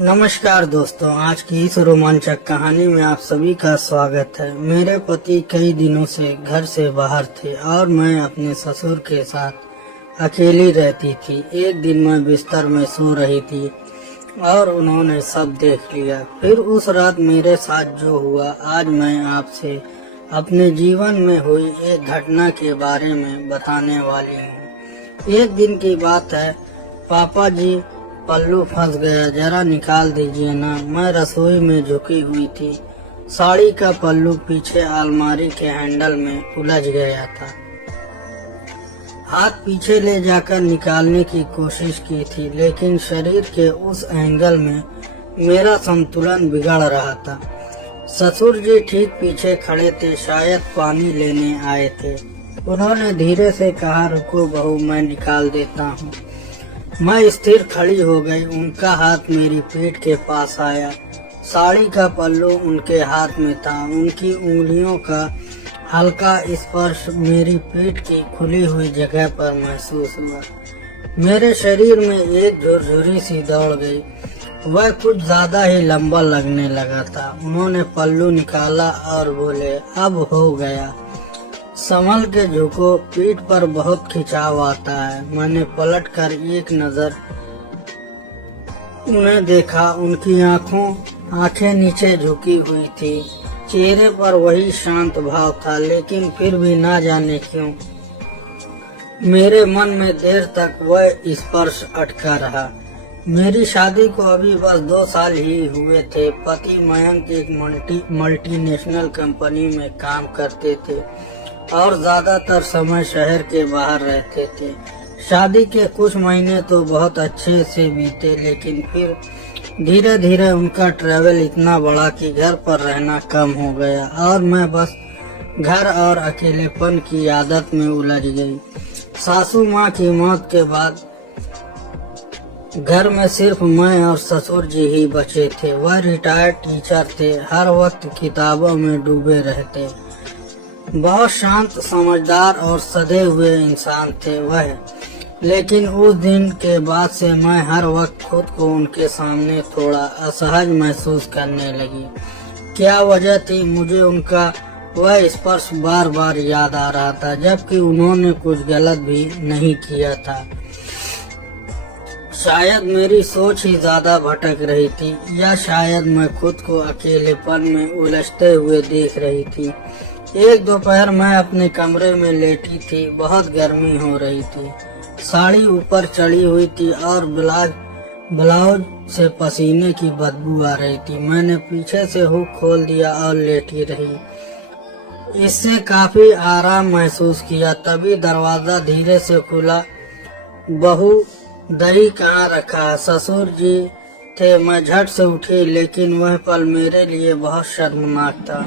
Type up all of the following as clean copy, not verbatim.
नमस्कार दोस्तों, आज की इस रोमांचक कहानी में आप सभी का स्वागत है। मेरे पति कई दिनों से घर से बाहर थे और मैं अपने ससुर के साथ अकेली रहती थी। एक दिन मैं बिस्तर में सो रही थी और उन्होंने सब देख लिया। फिर उस रात मेरे साथ जो हुआ, आज मैं आपसे अपने जीवन में हुई एक घटना के बारे में बताने वाली हूँ। एक दिन की बात है, पापा जी पल्लू फंस गया, जरा निकाल दीजिए ना। मैं रसोई में झुकी हुई थी। साड़ी का पल्लू पीछे अलमारी के हैंडल में उलझ गया था। हाथ पीछे ले जाकर निकालने की कोशिश की थी, लेकिन शरीर के उस एंगल में मेरा संतुलन बिगड़ रहा था। ससुर जी ठीक पीछे खड़े थे, शायद पानी लेने आए थे। उन्होंने धीरे से कहा, रुको बहू, मैं निकाल देता हूँ। मैं स्थिर खड़ी हो गई। उनका हाथ मेरी पीठ के पास आया। साड़ी का पल्लू उनके हाथ में था। उनकी उंगलियों का हल्का स्पर्श मेरी पीठ की खुली हुई जगह पर महसूस हुआ। मेरे शरीर में एक झुरझुरी सी दौड़ गई। वह कुछ ज्यादा ही लंबा लगने लगा था। उन्होंने पल्लू निकाला और बोले, अब हो गया। संभल के झुको, पीठ पर बहुत खिंचाव आता है। मैंने पलटकर एक नजर उन्हें देखा। उनकी आंखें नीचे झुकी हुई थी। चेहरे पर वही शांत भाव था, लेकिन फिर भी ना जाने क्यों मेरे मन में देर तक वह स्पर्श अटका रहा। मेरी शादी को अभी बस 2 साल ही हुए थे। पति मयंक एक मल्टीनेशनल कंपनी में काम करते थे और ज्यादातर समय शहर के बाहर रहते थे। शादी के कुछ महीने तो बहुत अच्छे से बीते, लेकिन फिर धीरे धीरे उनका ट्रैवल इतना बढ़ा कि घर पर रहना कम हो गया और मैं बस घर और अकेलेपन की आदत में उलझ गई। सासू माँ की मौत के बाद घर में सिर्फ मैं और ससुर जी ही बचे थे। वह रिटायर्ड टीचर थे, हर वक्त किताबों में डूबे रहते। बहुत शांत, समझदार और सधे हुए इंसान थे वह। लेकिन उस दिन के बाद से मैं हर वक्त खुद को उनके सामने थोड़ा असहज महसूस करने लगी। क्या वजह थी? मुझे उनका वह स्पर्श बार बार याद आ रहा था, जबकि उन्होंने कुछ गलत भी नहीं किया था। शायद मेरी सोच ही ज्यादा भटक रही थी, या शायद मैं खुद को अकेलेपन में उलझते हुए देख रही थी। एक दोपहर मैं अपने कमरे में लेटी थी। बहुत गर्मी हो रही थी। साड़ी ऊपर चढ़ी हुई थी और ब्लाउज से पसीने की बदबू आ रही थी। मैंने पीछे से हुक खोल दिया और लेटी रही। इससे काफी आराम महसूस किया। तभी दरवाजा धीरे से खुला। बहू, दही कहाँ रखा? ससुर जी थे। मैं झट से उठी, लेकिन वह पल मेरे लिए बहुत शर्मनाक था।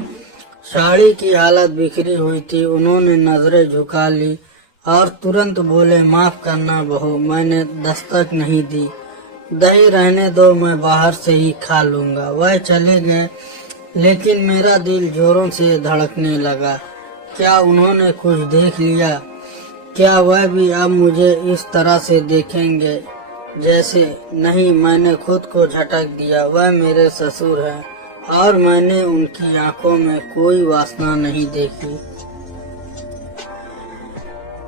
साड़ी की हालत बिखरी हुई थी। उन्होंने नजरें झुका ली और तुरंत बोले, माफ करना बहू, मैंने दस्तक नहीं दी। दही रहने दो, मैं बाहर से ही खा लूंगा। वह चले गए, लेकिन मेरा दिल जोरों से धड़कने लगा। क्या उन्होंने कुछ देख लिया? क्या वह भी अब मुझे इस तरह से देखेंगे जैसे? नहीं, मैंने खुद को झटक दिया। वह मेरे ससुर हैं और मैंने उनकी आंखों में कोई वासना नहीं देखी।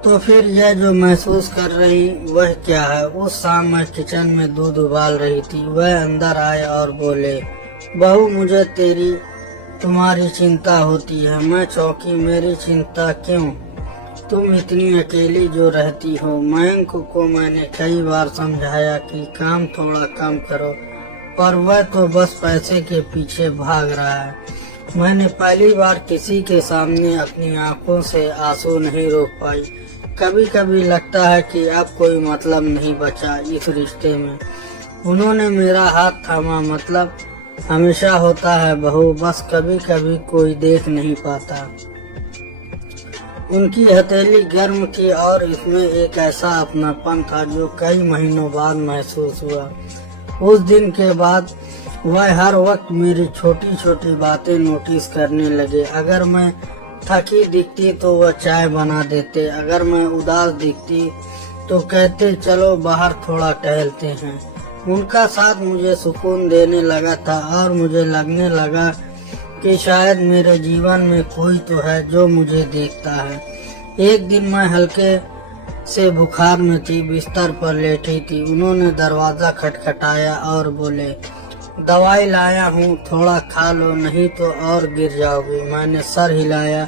तो फिर यह जो महसूस कर रही वह क्या है? उस शाम मैं किचन में दूध उबाल रही थी। वह अंदर आए और बोले, बहू, मुझे तुम्हारी चिंता होती है। मैं चौंकी। मेरी चिंता क्यों? तुम इतनी अकेली जो रहती हो। मयंक को मैंने कई बार समझाया कि काम थोड़ा कम करो, पर वह तो बस पैसे के पीछे भाग रहा है। मैंने पहली बार किसी के सामने अपनी आंखों से आंसू नहीं रोक पाई। कभी कभी लगता है कि अब कोई मतलब नहीं बचा इस रिश्ते में। उन्होंने मेरा हाथ थामा। मतलब हमेशा होता है बहू, बस कभी कभी कोई देख नहीं पाता। उनकी हथेली गर्म थी और इसमें एक ऐसा अपनापन था जो कई महीनों बाद महसूस हुआ। उस दिन के बाद वह हर वक्त मेरी छोटी छोटी बातें नोटिस करने लगे। अगर मैं थकी दिखती तो वह चाय बना देते। अगर मैं उदास दिखती तो कहते, चलो बाहर थोड़ा टहलते हैं। उनका साथ मुझे सुकून देने लगा था और मुझे लगने लगा कि शायद मेरे जीवन में कोई तो है जो मुझे देखता है। एक दिन मैं हल्के से बुखार में थी, बिस्तर पर लेटी थी। उन्होंने दरवाजा खटखटाया और बोले, दवाई लाया हूँ, थोड़ा खा लो, नहीं तो और गिर जाओगी। मैंने सर हिलाया।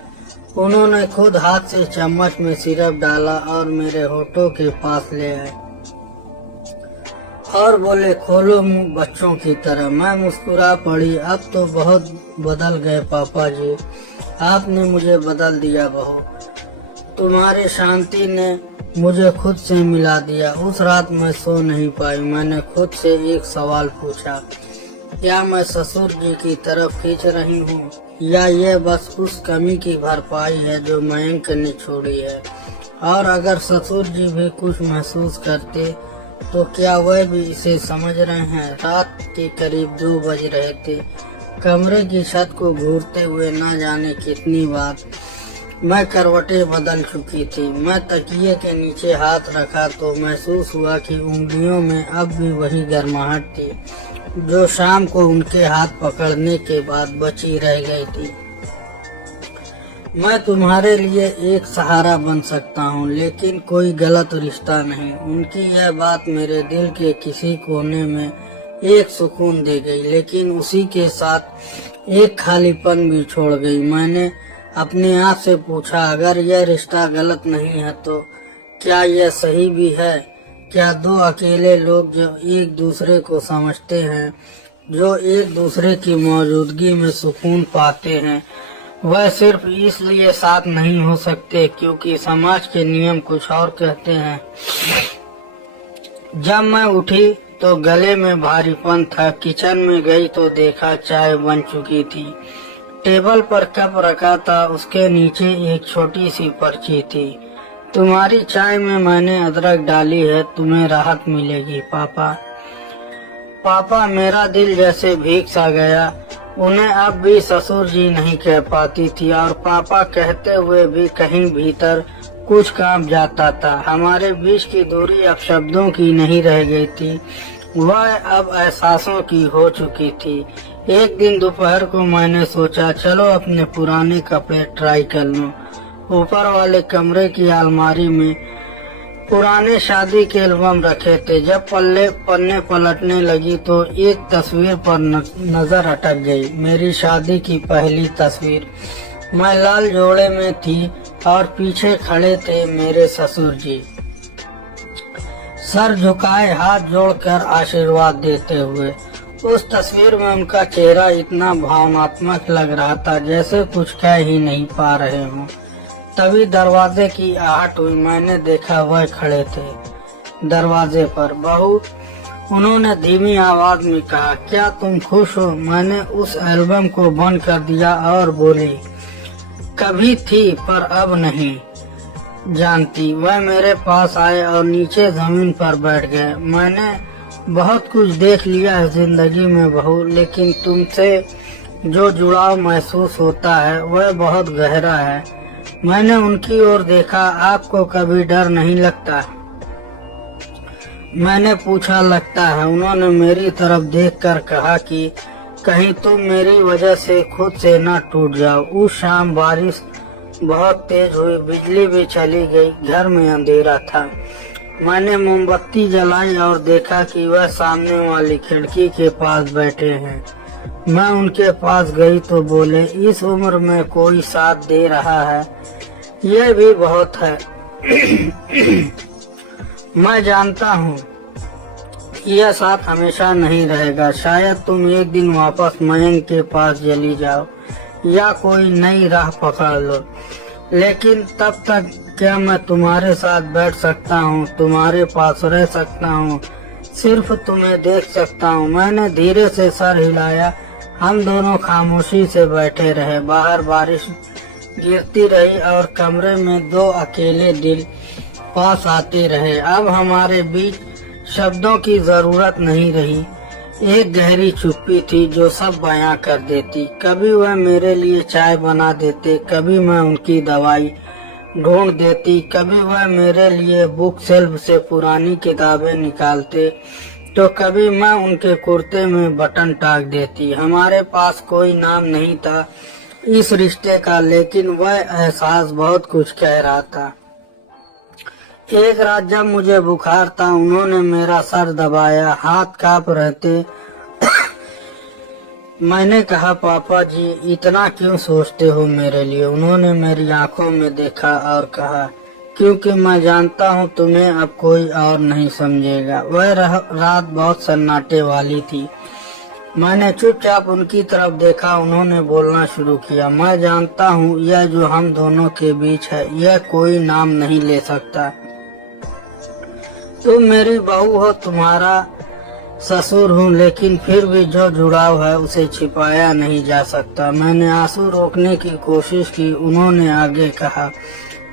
उन्होंने खुद हाथ से चम्मच में सिरप डाला और मेरे होठों के पास ले आए और बोले, खोलो मुंह बच्चों की तरह। मैं मुस्कुरा पड़ी। अब तो बहुत बदल गए पापा जी, आपने मुझे बदल दिया बहू। तुम्हारी शांति ने मुझे खुद से मिला दिया। उस रात मैं सो नहीं पाई। मैंने खुद से एक सवाल पूछा, क्या मैं ससुर जी की तरफ खींच रही हूँ या ये बस उस कमी की भरपाई है जो मयंक ने छोड़ी है? और अगर ससुर जी भी कुछ महसूस करते तो क्या वह भी इसे समझ रहे हैं? रात के करीब 2 बज रहे थे। कमरे की छत को घूरते हुए न जाने कितनी बार मैं करवटें बदल चुकी थी। मैं तकिए के नीचे हाथ रखा तो महसूस हुआ कि उंगलियों में अब भी वही गर्माहट थी जो शाम को उनके हाथ पकड़ने के बाद बची रह गई थी। मैं तुम्हारे लिए एक सहारा बन सकता हूँ, लेकिन कोई गलत रिश्ता नहीं। उनकी यह बात मेरे दिल के किसी कोने में एक सुकून दे गई, लेकिन उसी के साथ एक खालीपन भी छोड़ गई। मैंने अपने आप से पूछा, अगर यह रिश्ता गलत नहीं है तो क्या यह सही भी है? क्या 2 अकेले लोग जो एक दूसरे को समझते हैं, जो एक दूसरे की मौजूदगी में सुकून पाते हैं, वह सिर्फ इसलिए साथ नहीं हो सकते क्योंकि समाज के नियम कुछ और कहते हैं? जब मैं उठी तो गले में भारीपन था। किचन में गई तो देखा चाय बन चुकी थी। टेबल पर कप रखा था, उसके नीचे एक छोटी सी पर्ची थी। तुम्हारी चाय में मैंने अदरक डाली है, तुम्हें राहत मिलेगी पापा। पापा, मेरा दिल जैसे भीग सा गया। उन्हें अब भी ससुर जी नहीं कह पाती थी और पापा कहते हुए भी कहीं भीतर कुछ कांप जाता था। हमारे बीच की दूरी अब शब्दों की नहीं रह गई थी, वह अब एहसासों की हो चुकी थी। एक दिन दोपहर को मैंने सोचा, चलो अपने पुराने कपड़े ट्राई कर लूं। ऊपर वाले कमरे की अलमारी में पुराने शादी के एल्बम रखे थे। जब पन्ने पलटने लगी तो एक तस्वीर पर नजर अटक गई, मेरी शादी की पहली तस्वीर। मैं लाल जोड़े में थी और पीछे खड़े थे मेरे ससुर जी, सर झुकाए, हाथ जोड़कर आशीर्वाद देते हुए। उस तस्वीर में उनका चेहरा इतना भावनात्मक लग रहा था जैसे कुछ कह ही नहीं पा रहे हों। तभी दरवाजे की आहट हुई। मैंने देखा वह खड़े थे दरवाजे पर। बहू, उन्होंने धीमी आवाज में कहा, क्या तुम खुश हो? मैंने उस एल्बम को बंद कर दिया और बोली, कभी थी पर अब नहीं जानती। वह मेरे पास आए और नीचे जमीन पर बैठ गए। मैंने बहुत कुछ देख लिया है जिंदगी में बहू, लेकिन तुमसे जो जुड़ाव महसूस होता है वह बहुत गहरा है। मैंने उनकी ओर देखा, आपको कभी डर नहीं लगता? मैंने पूछा, लगता है। उन्होंने मेरी तरफ देखकर कहा कि कहीं तुम मेरी वजह से खुद से न टूट जाओ। उस शाम बारिश बहुत तेज हुई, बिजली भी चली गई, घर में अंधेरा था। मैंने मोमबत्ती जलाई और देखा कि वह सामने वाली खिड़की के पास बैठे हैं। मैं उनके पास गई तो बोले, इस उम्र में कोई साथ दे रहा है, यह भी बहुत है। मैं जानता हूँ यह साथ हमेशा नहीं रहेगा। शायद तुम एक दिन वापस मयंक के पास चली जाओ या कोई नई राह पकड़ लो, लेकिन तब तक क्या मैं तुम्हारे साथ बैठ सकता हूँ, तुम्हारे पास रह सकता हूँ, सिर्फ तुम्हें देख सकता हूँ? मैंने धीरे से सर हिलाया। हम दोनों खामोशी से बैठे रहे। बाहर बारिश गिरती रही और कमरे में 2 अकेले दिल पास आते रहे। अब हमारे बीच शब्दों की जरूरत नहीं रही। एक गहरी चुप्पी थी जो सब बयां कर देती। कभी वह मेरे लिए चाय बना देते, कभी मैं उनकी दवाई ढूंढ देती, कभी वह मेरे लिए बुक शेल्फ से पुरानी किताबें निकालते तो कभी मैं उनके कुर्ते में बटन टाक देती। हमारे पास कोई नाम नहीं था इस रिश्ते का, लेकिन वह एहसास बहुत कुछ कह रहा था। एक रात जब मुझे बुखार था, उन्होंने मेरा सर दबाया, हाथ कांप रहे थे। मैंने कहा, पापा जी इतना क्यों सोचते हो मेरे लिए? उन्होंने मेरी आंखों में देखा और कहा, क्योंकि मैं जानता हूँ तुम्हें अब कोई और नहीं समझेगा। वह रात बहुत सन्नाटे वाली थी। मैंने चुपचाप उनकी तरफ देखा। उन्होंने बोलना शुरू किया, मैं जानता हूँ यह जो हम दोनों के बीच है यह कोई नाम नहीं ले सकता। तुम मेरी बहू हो, तुम्हारा ससुर हूँ, लेकिन फिर भी जो जुड़ाव है उसे छिपाया नहीं जा सकता। मैंने आंसू रोकने की कोशिश की। उन्होंने आगे कहा,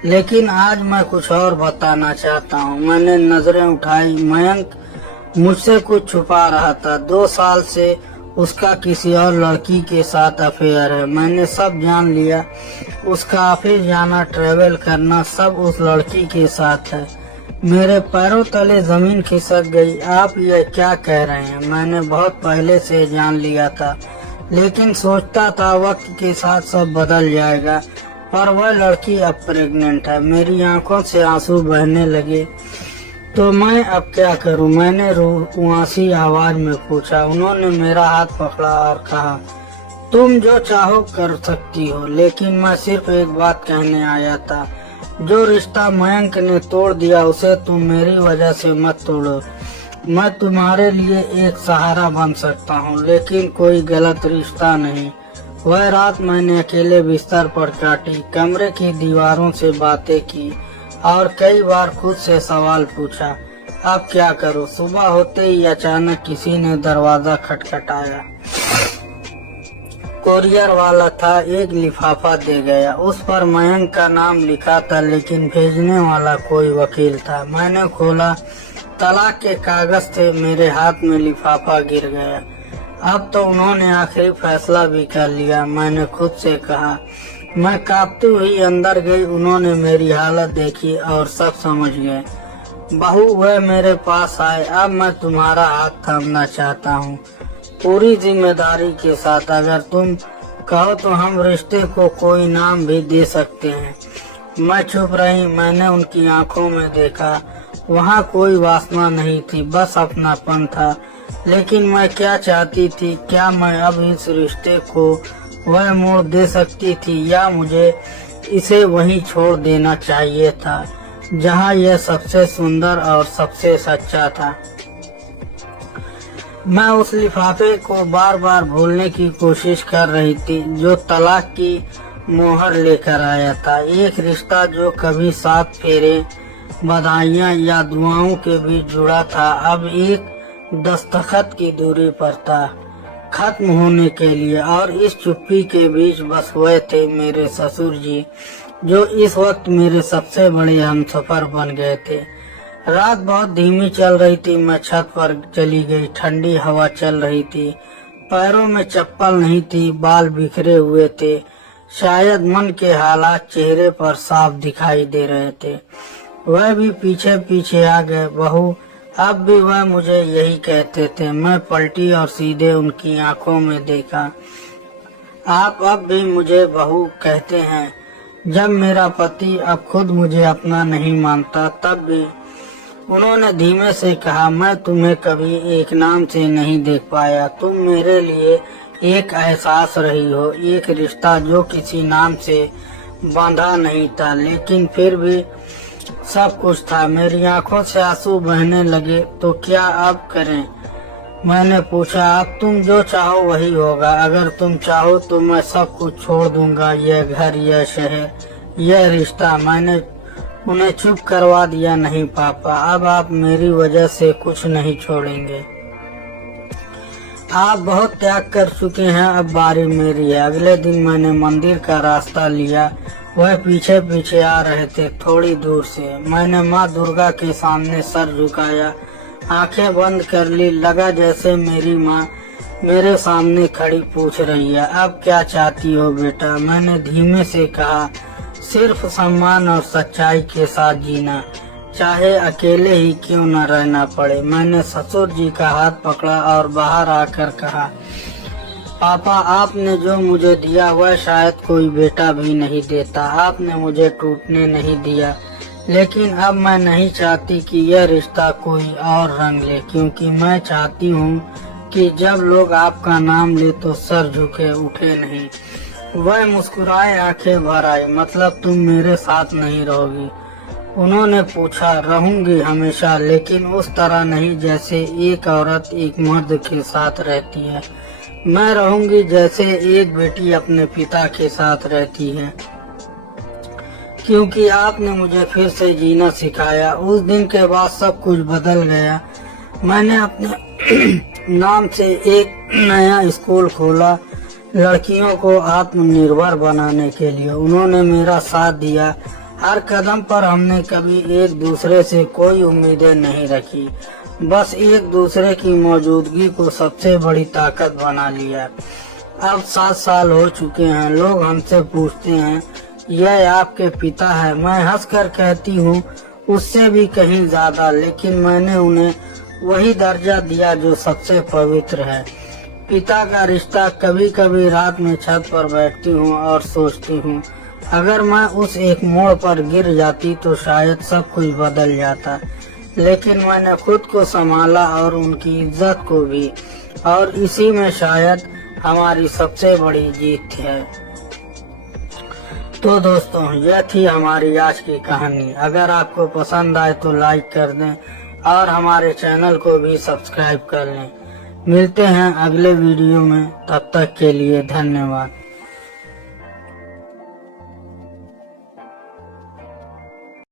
लेकिन आज मैं कुछ और बताना चाहता हूँ। मैंने नजरें उठाई। मयंक मुझसे कुछ छुपा रहा था। 2 साल से उसका किसी और लड़की के साथ अफेयर है। मैंने सब जान लिया। उसका ऑफिस जाना, ट्रेवल करना, सब उस लड़की के साथ है। मेरे पैरों तले जमीन खिसक गई। आप ये क्या कह रहे हैं? मैंने बहुत पहले से जान लिया था, लेकिन सोचता था वक्त के साथ सब बदल जाएगा। पर वह लड़की अब प्रेग्नेंट है। मेरी आंखों से आंसू बहने लगे। तो मैं अब क्या करूं? मैंने रुआसी आवाज में पूछा। उन्होंने मेरा हाथ पकड़ा और कहा, तुम जो चाहो कर सकती हो, लेकिन मैं सिर्फ एक बात कहने आया था। जो रिश्ता मयंक ने तोड़ दिया उसे तुम मेरी वजह से मत तोड़ो। मैं तुम्हारे लिए एक सहारा बन सकता हूँ, लेकिन कोई गलत रिश्ता नहीं। वह रात मैंने अकेले बिस्तर पर काटी, कमरे की दीवारों से बातें की और कई बार खुद से सवाल पूछा, अब क्या करूँ? सुबह होते ही अचानक किसी ने दरवाजा खटखटाया। कोरियर वाला था। एक लिफाफा दे गया। उस पर मयंक का नाम लिखा था, लेकिन भेजने वाला कोई वकील था। मैंने खोला, तलाक के कागज थे। मेरे हाथ में लिफाफा गिर गया। अब तो उन्होंने आखिरी फैसला भी कर लिया, मैंने खुद से कहा। मैं कांपती हुई अंदर गई। उन्होंने मेरी हालत देखी और सब समझ गए। बहू, वह मेरे पास आए। अब मैं तुम्हारा हाथ थामना चाहता हूँ, पूरी जिम्मेदारी के साथ। अगर तुम कहो तो हम रिश्ते को कोई नाम भी दे सकते हैं। मैं चुप रही। मैंने उनकी आंखों में देखा। वहाँ कोई वासना नहीं थी, बस अपनापन था। लेकिन मैं क्या चाहती थी? क्या मैं अब इस रिश्ते को वह मोड़ दे सकती थी, या मुझे इसे वहीं छोड़ देना चाहिए था जहाँ यह सबसे सुंदर और सबसे सच्चा था? मैं उस लिफाफे को बार बार भूलने की कोशिश कर रही थी, जो तलाक की मोहर लेकर आया था। एक रिश्ता जो कभी 7 फेरे, बधाइयाँ या दुआओं के बीच जुड़ा था, अब एक दस्तखत की दूरी पर था, खत्म होने के लिए। और इस चुप्पी के बीच बस वह थे, मेरे ससुर जी, जो इस वक्त मेरे सबसे बड़े हमसफर बन गए थे। रात बहुत धीमी चल रही थी। मैं छत पर चली गई। ठंडी हवा चल रही थी। पैरों में चप्पल नहीं थी। बाल बिखरे हुए थे। शायद मन के हालात चेहरे पर साफ दिखाई दे रहे थे। वह भी पीछे पीछे आ गए। बहू, अब भी वह मुझे यही कहते थे। मैं पलटी और सीधे उनकी आंखों में देखा। आप अब भी मुझे बहू कहते हैं? जब मेरा पति अब खुद मुझे अपना नहीं मानता, तब भी? उन्होंने धीमे से कहा, मैं तुम्हें कभी एक नाम से नहीं देख पाया। तुम मेरे लिए एक एहसास रही हो, एक रिश्ता जो किसी नाम से बांधा नहीं था, लेकिन फिर भी सब कुछ था। मेरी आंखों से आंसू बहने लगे। तो क्या अब करें? मैंने पूछा। अब तुम जो चाहो वही होगा। अगर तुम चाहो तो मैं सब कुछ छोड़ दूंगा, यह घर, यह शहर, यह रिश्ता। मैंने उन्हें चुप करवा दिया। नहीं पापा, अब आप मेरी वजह से कुछ नहीं छोड़ेंगे। आप बहुत त्याग कर चुके हैं, अब बारी मेरी है। अगले दिन मैंने मंदिर का रास्ता लिया। वह पीछे पीछे आ रहे थे। थोड़ी दूर से मैंने माँ दुर्गा के सामने सर झुकाया, आंखें बंद कर ली। लगा जैसे मेरी माँ मेरे सामने खड़ी पूछ रही है, अब क्या चाहती हो बेटा? मैंने धीमे से कहा, सिर्फ सम्मान और सच्चाई के साथ जीना। चाहे अकेले ही क्यों न रहना पड़े। मैंने ससुर जी का हाथ पकड़ा और बाहर आकर कहा, पापा आपने जो मुझे दिया वह शायद कोई बेटा भी नहीं देता। आपने मुझे टूटने नहीं दिया, लेकिन अब मैं नहीं चाहती कि यह रिश्ता कोई और रंग ले, क्योंकि मैं चाहती हूँ कि जब लोग आपका नाम ले तो सर झुके उठे नहीं। वह मुस्कुराए, आंखें भर आई। मतलब तुम मेरे साथ नहीं रहोगी? उन्होंने पूछा। रहूंगी हमेशा, लेकिन उस तरह नहीं जैसे एक औरत एक मर्द के साथ रहती है। मैं रहूंगी जैसे एक बेटी अपने पिता के साथ रहती है, क्योंकि आपने मुझे फिर से जीना सिखाया। उस दिन के बाद सब कुछ बदल गया। मैंने अपने नाम से एक नया स्कूल खोला, लड़कियों को आत्मनिर्भर बनाने के लिए। उन्होंने मेरा साथ दिया। हर कदम पर हमने कभी एक दूसरे से कोई उम्मीदें नहीं रखी, बस एक दूसरे की मौजूदगी को सबसे बड़ी ताकत बना लिया। अब 7 साल हो चुके हैं। लोग हमसे पूछते हैं, यह आपके पिता है? मैं हंसकर कहती हूँ, उससे भी कहीं ज्यादा, लेकिन मैंने उन्हें वही दर्जा दिया जो सबसे पवित्र है। पिता का रिश्ता। कभी कभी रात में छत पर बैठती हूँ और सोचती हूँ, अगर मैं उस एक मोड़ पर गिर जाती तो शायद सब कुछ बदल जाता, लेकिन मैंने खुद को संभाला और उनकी इज्जत को भी, और इसी में शायद हमारी सबसे बड़ी जीत है। तो दोस्तों, यह थी हमारी आज की कहानी। अगर आपको पसंद आए तो लाइक कर दें और हमारे चैनल को भी सब्सक्राइब कर लें। मिलते हैं अगले वीडियो में, तब तक के लिए धन्यवाद।